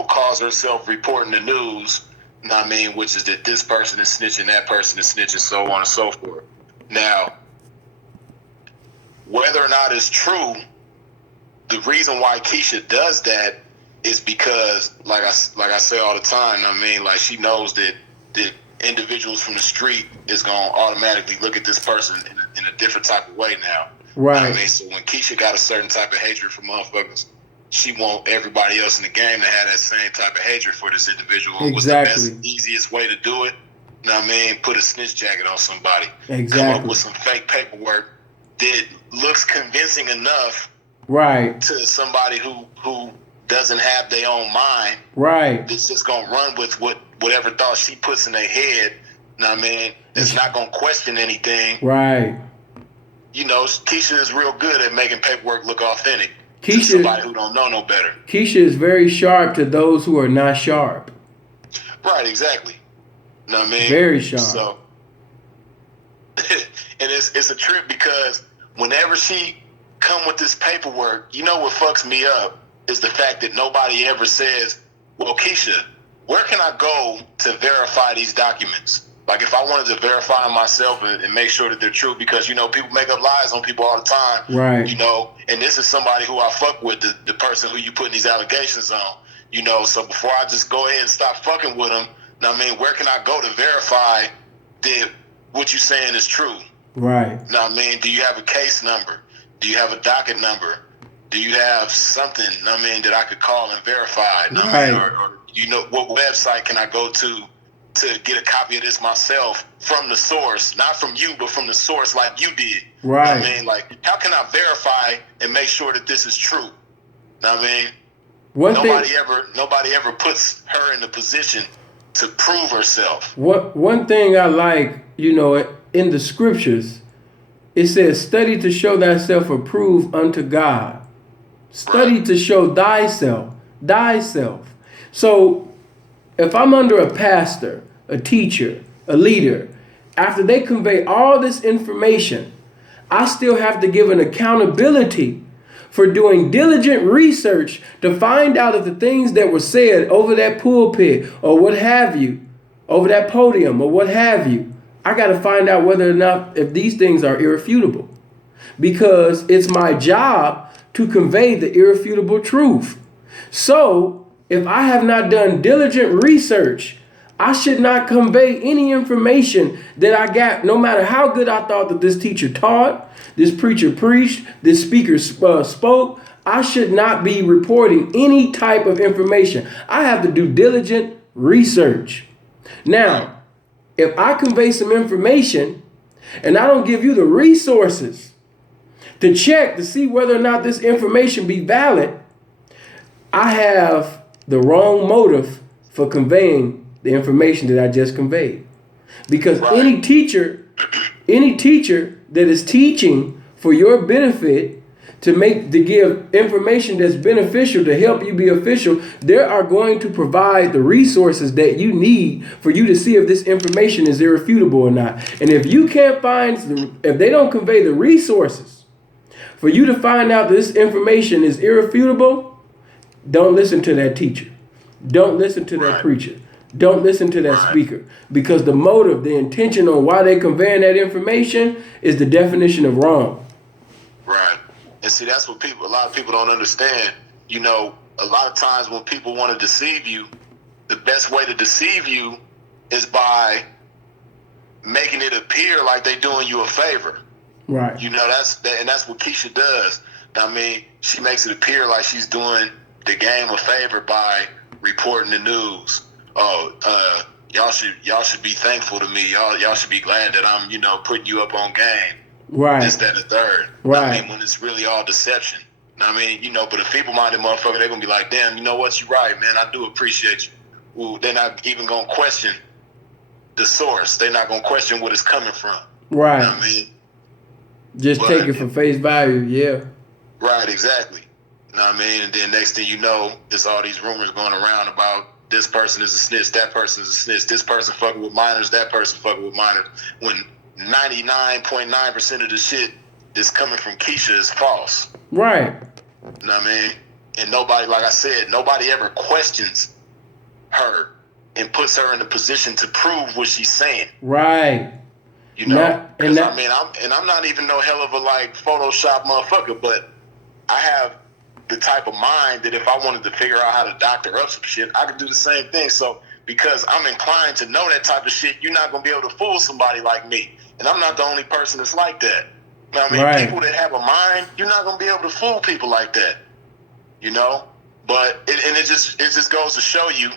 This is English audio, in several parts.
Nicole calls herself reporting the news, you know what I mean, which is that this person is snitching, that person is snitching, so on and so forth. Now, whether or not it's true, the reason why Keisha does that is because, like I say all the time, I mean, like she knows that individuals from the street is gonna automatically look at this person in a different type of way now. Right. You know what I mean, so when Keisha got a certain type of hatred for motherfuckers, she want everybody else in the game to have that same type of hatred for this individual. Exactly. What's the best, easiest way to do it? You know what I mean? Put a snitch jacket on somebody. Exactly. Come up with some fake paperwork that looks convincing enough, right, to somebody who doesn't have their own mind, right, that's just gonna run with whatever thought she puts in their head. You know what I mean? It's not gonna question anything. Right. You know, Keisha is real good at making paperwork look authentic. Keisha, to somebody who don't know no better. Keisha is very sharp to those who are not sharp. Right, exactly. You know what I mean? Very sharp. So, and it's a trip because whenever she come with this paperwork, you know what fucks me up is the fact that nobody ever says, well, Keisha, where can I go to verify these documents? Like if I wanted to verify them myself and make sure that they're true, because, you know, people make up lies on people all the time. Right. You know, and this is somebody who I fuck with, the person who you putting these allegations on. You know, so before I just go ahead and stop fucking with them, I mean, where can I go to verify that what you're saying is true? Right. Now, I mean, do you have a case number? Do you have a docket number? Do you have something, I mean, that I could call and verify? Right. I mean, or you know, what website can I go to get a copy of this myself from the source, not from you, but from the source like you did? Right. I mean, like, how can I verify and make sure that this is true? Now, I mean, nobody ever puts her in the position to prove herself. One thing I like, you know, in the scriptures, it says, study to show thyself approved unto God. Study Right. to show thyself. So if I'm under a pastor, a teacher, a leader, after they convey all this information, I still have to give an accountability for doing diligent research to find out if the things that were said over that pulpit or what have you, over that podium or what have you, I got to find out whether or not if these things are irrefutable, because it's my job to convey the irrefutable truth. So if I have not done diligent research, I should not convey any information that I got, no matter how good I thought that this teacher taught, this preacher preached, this speaker spoke. I should not be reporting any type of information. I have to do diligent research. Now, if I convey some information and I don't give you the resources to check to see whether or not this information be valid, I have the wrong motive for conveying the information that I just conveyed. Because Right. any teacher that is teaching for your benefit, to give information that's beneficial to help you be official, they are going to provide the resources that you need for you to see if this information is irrefutable or not. And if you can't if they don't convey the resources for you to find out this information is irrefutable, don't listen to that teacher. Don't listen to that preacher. Don't listen to that speaker, because the motive, the intention on why they're conveying that information is the definition of wrong. Right. And see, that's what a lot of people don't understand. You know, a lot of times when people want to deceive you, the best way to deceive you is by making it appear like they're doing you a favor. Right. You know, that's what Keisha does. I mean, she makes it appear like she's doing the game a favor by reporting the news. Oh, y'all should be thankful to me. Y'all should be glad that I'm, you know, putting you up on game. Right. This, that, and the third. Right. I mean, when it's really all deception. I mean, you know, but a feeble-minded motherfucker, they're going to be like, damn, you know what? You're right, man. I do appreciate you. Ooh, they're not even going to question the source. They're not going to question what it's coming from. Right. You know what I mean? Just take it for face value, yeah. Right, exactly. You know what I mean? And then next thing you know, there's all these rumors going around about this person is a snitch, that person is a snitch, this person fucking with minors, that person fucking with minors, when 99.9% of the shit that's coming from Keisha is false. Right. You know what I mean? and nobody, like I said, nobody ever questions her and puts her in a position to prove what she's saying. Right. You know, because I mean, I'm not even no hell of a like Photoshop motherfucker, but I have the type of mind that if I wanted to figure out how to doctor up some shit, I could do the same thing. So because I'm inclined to know that type of shit, you're not gonna be able to fool somebody like me, and I'm not the only person that's like that. You know what I mean? Right. People that have a mind, you're not gonna be able to fool people like that. You know, but it just goes to show you,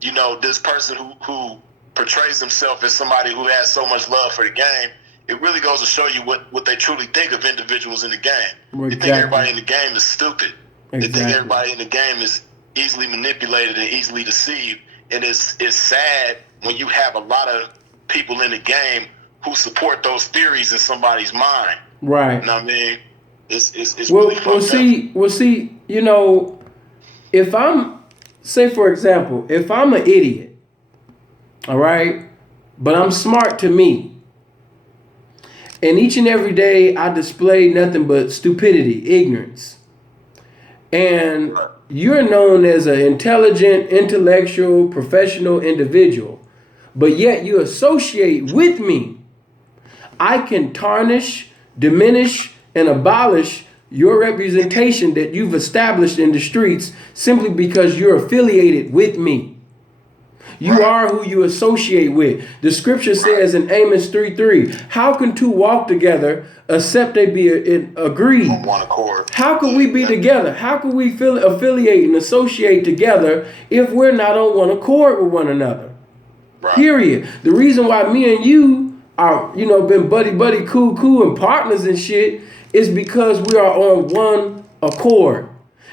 you know, this person who portrays himself as somebody who has so much love for the game. It really goes to show you what they truly think of individuals in the game. Exactly. They think everybody in the game is stupid. Exactly. They think everybody in the game is easily manipulated and easily deceived. And it's sad when you have a lot of people in the game who support those theories in somebody's mind. Right. You know what I mean? It's really fucked up. Well, see, you know, if I'm, say for example, if I'm an idiot, all right, but I'm smart to me, and each and every day I display nothing but stupidity, ignorance, and you're known as an intelligent, intellectual, professional individual, but yet you associate with me, I can tarnish, diminish, and abolish your representation that you've established in the streets simply because you're affiliated with me. You are who you associate with. The scripture says in Amos 3:3, how can two walk together except they be agreed? On one accord. How can we be together? How can we affiliate and associate together if we're not on one accord with one another? Right. Period. The reason why me and you are, you know, been buddy, cool, and partners and shit is because we are on one accord.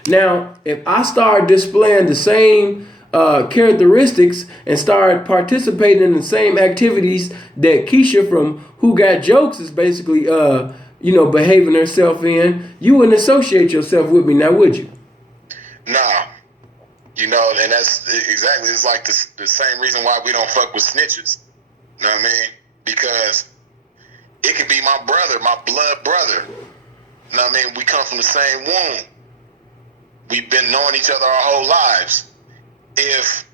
Now, if I start displaying the same characteristics and start participating in the same activities that Keisha from Who Got Jokes is basically, you know, behaving herself in, you wouldn't associate yourself with me now, would you? Nah. You know, and that's exactly, it's like the same reason why we don't fuck with snitches. You know what I mean? Because it could be my brother, my blood brother. You know what I mean? We come from the same womb. We've been knowing each other our whole lives. If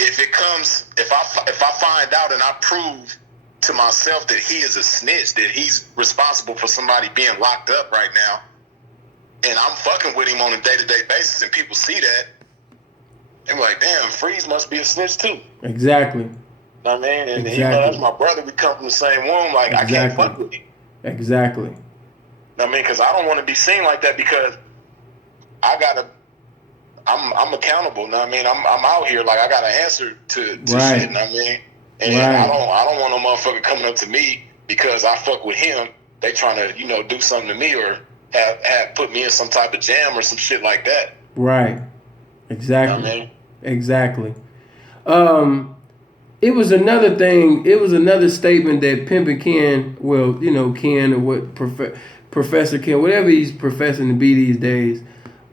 I find out and I prove to myself that he is a snitch, that he's responsible for somebody being locked up right now, and I'm fucking with him on a day-to-day basis, and people see that, they're like, damn, Freeze must be a snitch too. Exactly. You know what I mean? And exactly. Even though that's my brother, we come from the same womb, like, exactly. I can't fuck with him. Exactly. You know what I mean? Because I don't want to be seen like that, because I'm accountable. You know what I mean? I'm out here, like, I got to answer to shit. You know what I mean? And I don't want no motherfucker coming up to me because I fuck with him. They trying to, you know, do something to me or have put me in some type of jam or some shit like that. Right. Exactly. You know what I mean? Exactly. It was another thing. It was another statement that Pimpin Ken, well, you know, Ken or what Professor Ken, whatever he's professing to be these days.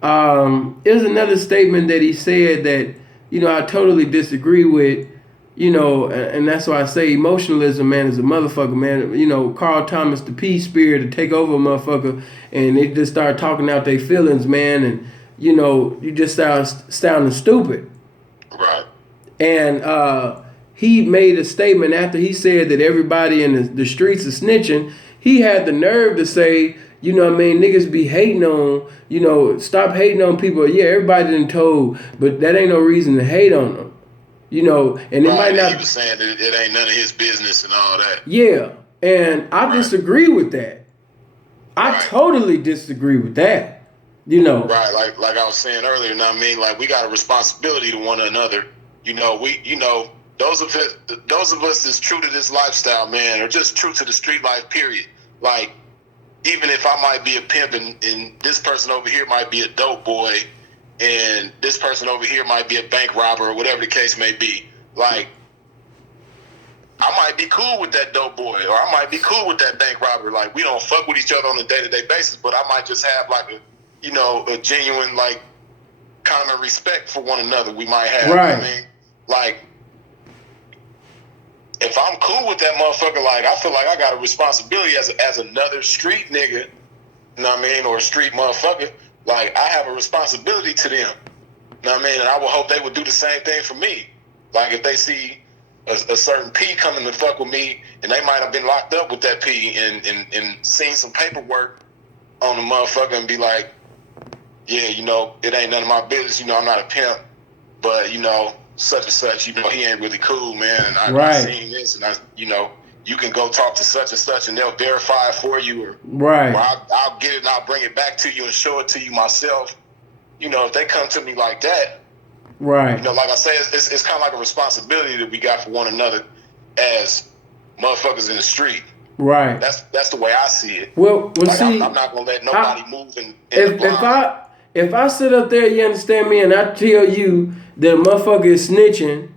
It was another statement that he said that, you know, I totally disagree with, you know, and that's why I say emotionalism, man, is a motherfucker, man. You know, Carl Thomas, the peace spirit, to take over a motherfucker, and they just start talking out their feelings, man, and, you know, you just sounding stupid. Right. And he made a statement after he said that everybody in the streets is snitching. He had the nerve to say, you know what I mean, niggas be hating on, you know, stop hating on people. Yeah, everybody done told, but that ain't no reason to hate on them. You know, and it might not. He was saying that it ain't none of his business and all that. Yeah, and I disagree with that. I totally disagree with that. You know. Right, like I was saying earlier, you know what I mean? Like, we got a responsibility to one another. You know, those of us that's true to this lifestyle, man, or just true to the street life, period. Like, even if I might be a pimp and this person over here might be a dope boy and this person over here might be a bank robber or whatever the case may be, like, I might be cool with that dope boy or I might be cool with that bank robber. Like, we don't fuck with each other on a day-to-day basis, but I might just have, like, a genuine, like, common respect for one another we might have. Right. You know what I mean? Like, if I'm cool with that motherfucker, like, I feel like I got a responsibility as another street nigga, you know what I mean, or a street motherfucker, Like, I have a responsibility to them. You know what I mean? And I would hope they would do the same thing for me. Like, if they see a certain P coming to fuck with me, and they might have been locked up with that P and seen some paperwork on the motherfucker and be like, yeah, you know, it ain't none of my business. You know, I'm not a pimp, but, you know, such and such, you know, he ain't really cool, man. And I seen this, and you know, you can go talk to such and such, and they'll verify it for you, or I'll get it and I'll bring it back to you and show it to you myself. You know, if they come to me like that, right? You know, like I say, it's kind of like a responsibility that we got for one another as motherfuckers in the street. Right. That's the way I see it. Well, like, see, I'm not gonna let nobody move in the blind. If I sit up there, you understand me, and I tell you that a motherfucker is snitching,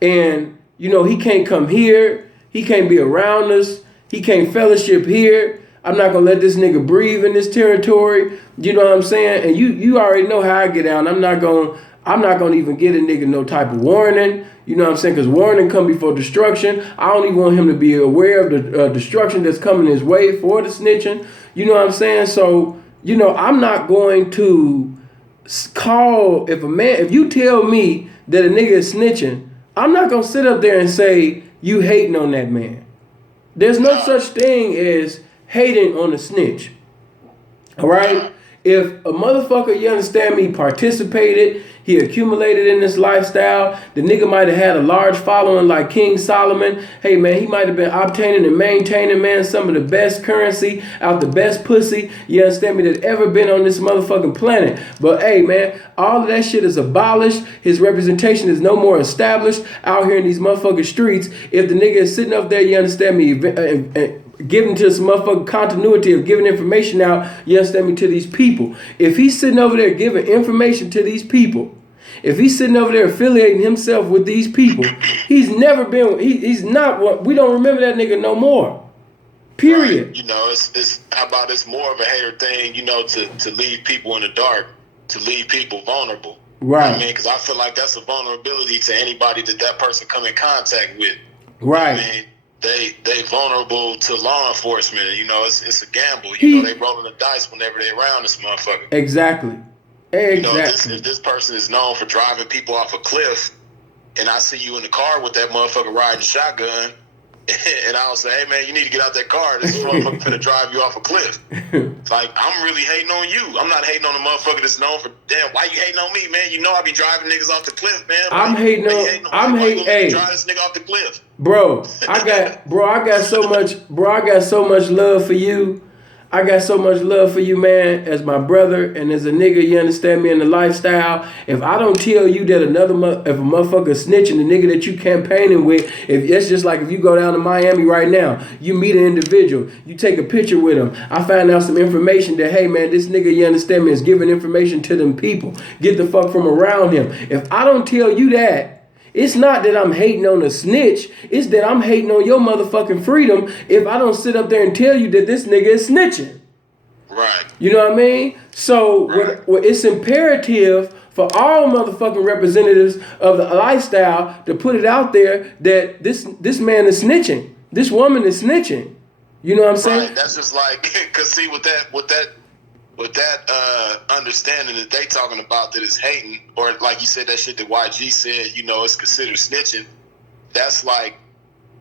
and you know he can't come here, he can't be around us, he can't fellowship here. I'm not gonna let this nigga breathe in this territory. You know what I'm saying? And you already know how I get down. I'm not gonna even get a nigga no type of warning. You know what I'm saying? Because warning come before destruction. I don't even want him to be aware of the destruction that's coming his way for the snitching. You know what I'm saying? So, you know, I'm not going to call, if you tell me that a nigga is snitching, I'm not going to sit up there and say, you hating on that man. There's no such thing as hating on a snitch. All right? If a motherfucker, you understand me, participated, he accumulated in this lifestyle, the nigga might have had a large following like King Solomon. Hey, man, he might have been obtaining and maintaining, man, some of the best currency out the best pussy, you understand me, that ever been on this motherfucking planet. But, hey, man, all of that shit is abolished. His representation is no more established out here in these motherfucking streets. If the nigga is sitting up there, you understand me, giving to some motherfucking continuity of giving information out, you understand me, to these people. If he's sitting over there giving information to these people, if he's sitting over there affiliating himself with these people, he's never been, he's not what, we don't remember that nigga no more. Period. Right. You know, it's how about it's more of a hater thing, you know, to leave people in the dark, to leave people vulnerable. Right. You know I mean, because I feel like that's a vulnerability to anybody that person come in contact with. Right. You know I mean, they vulnerable to law enforcement. You know, it's a gamble. You know, they rolling the dice whenever they around this motherfucker. Exactly. You know, if this person is known for driving people off a cliff, and I see you in the car with that motherfucker riding shotgun, and I'll say, hey man, you need to get out that car. This motherfucker finna drive you off a cliff. It's like, I'm really hating on you. I'm not hating on the motherfucker that's known for, damn, why you hating on me, man? You know I be driving niggas off the cliff, man. I'm hating on hey, drive this nigga off the cliff. Bro, I got so much love for you. I got so much love for you, man, as my brother and as a nigga, you understand me, in the lifestyle. If I don't tell you that if a motherfucker snitching, the nigga that you campaigning with, if it's just like if you go down to Miami right now, you meet an individual, you take a picture with him, I find out some information that, hey, man, this nigga, you understand me, is giving information to them people. Get the fuck from around him. If I don't tell you that, it's not that I'm hating on a snitch. It's that I'm hating on your motherfucking freedom if I don't sit up there and tell you that this nigga is snitching. Right. You know what I mean? So it's imperative for all motherfucking representatives of the lifestyle to put it out there that this man is snitching. This woman is snitching. You know what I'm saying? Right. That's just like, cause see with that understanding that they talking about that is hating, or like you said, that shit that YG said, you know, it's considered snitching. That's like,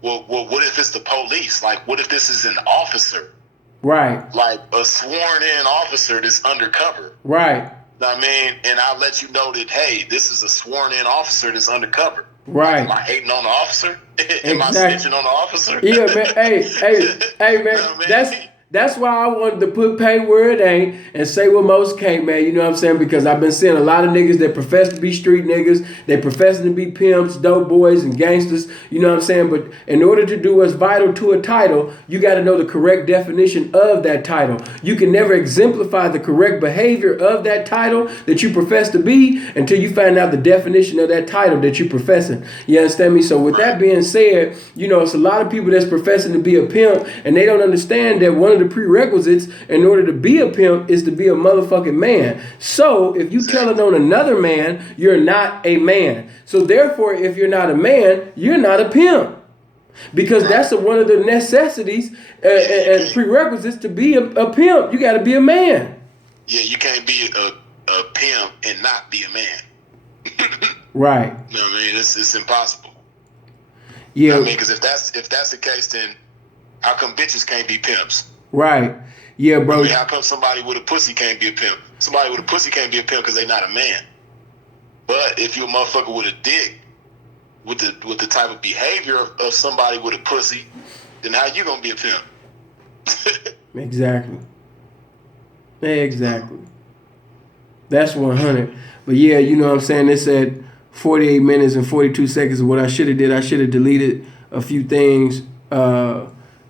well, what if it's the police? Like, what if this is an officer? Right. Like a sworn in officer that's undercover. Right. You know what I mean? And I'll let you know that, hey, this is a sworn in officer that's undercover. Right. Am I hating on the officer? Exactly. Am I snitching on the officer? Yeah, man. Hey, man. You know, that's why I wanted to put pay where it ain't and say what most can't, man. You know what I'm saying? Because I've been seeing a lot of niggas that profess to be street niggas. They profess to be pimps, dope boys, and gangsters. You know what I'm saying? But in order to do what's vital to a title, you got to know the correct definition of that title. You can never exemplify the correct behavior of that title that you profess to be until you find out the definition of that title that you're professing. You understand me? So with that being said, you know, it's a lot of people that's professing to be a pimp, and they don't understand that one of the prerequisites in order to be a pimp is to be a motherfucking man. So if you telling on another man, you're not a man. So therefore, if you're not a man, you're not a pimp. Because that's one of the necessities and prerequisites to be a pimp. You got to be a man. Yeah, you can't be a pimp and not be a man. Right. You know what I mean? It's impossible. Yeah. I mean, because if that's the case, then how come bitches can't be pimps? Right. Yeah, bro. I mean, how come somebody with a pussy can't be a pimp? Somebody with a pussy can't be a pimp because they not a man. But if you a motherfucker with a dick, with the type of behavior of somebody with a pussy, then how you gonna be a pimp? Exactly. Exactly. That's 100. But yeah, you know what I'm saying? It said 48 minutes and 42 seconds. What I should have did, I should have deleted a few things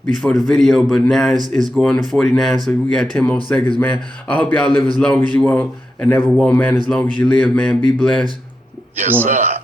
before the video, but now it's going to 49, so we got 10 more seconds, man. I hope y'all live as long as you want and never want, man, as long as you live, man. Be blessed. Yes, sir.